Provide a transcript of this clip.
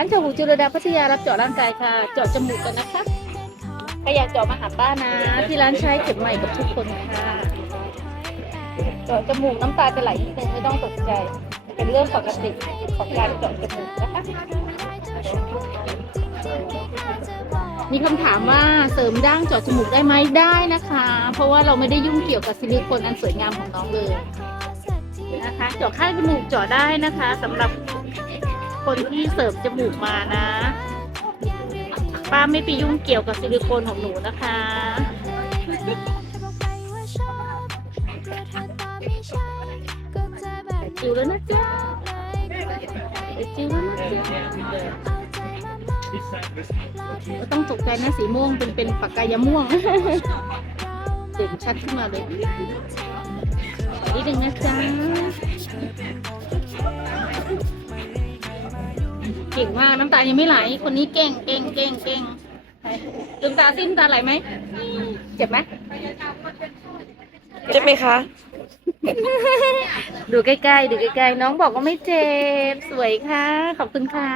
ร้านเจาะหูจุลดาพัทยารับเจาะร่างกายค่ะ เจาะจมูกกันนะคะใครอยากเจาะมาหาป้านะ ที่ร้านใช้เข็มใหม่กับทุกคนค่ะ เจาะจมูกน้ำตาจะไหลนิดนึงไม่ต้องตกใจ เป็นเรื่องปกติของการเจาะจมูกนะคะ มีคำถามว่าเสริมด่างเจาะจมูกได้ไหมได้นะคะ เพราะว่าเราไม่ได้ยุ่งเกี่ยวกับซิลิโคนอันสวยงามของน้องเลยนะคะ เจาะข้างจมูกเจาะได้นะคะสำหรับ คนที่เสริมจมูกมานะ ป้าไม่ไปยุ่งเกี่ยวกับซิลิโคนของหนูนะคะ จิวแล้วนะจ๊ะจิวแล้วนะจ๊ะไม่ต้องตกใจนะสีม่วงเป็นเป็นปากกายม่วงเด่นชัดขึ้นมาเลยนิดนึงนะจ๊ะ เก่งมากน้ำตายังไม่ไหล คนนี้เก่งเก่งเก่งเก่งลืมตาซิมตาไหลไหมเจ็บไหมใช่ไหมคะ ดูใกล้ๆดูใกล้ๆน้องบอกว่าไม่เจ็บ สวยค่ะ ขอบคุณค่ะ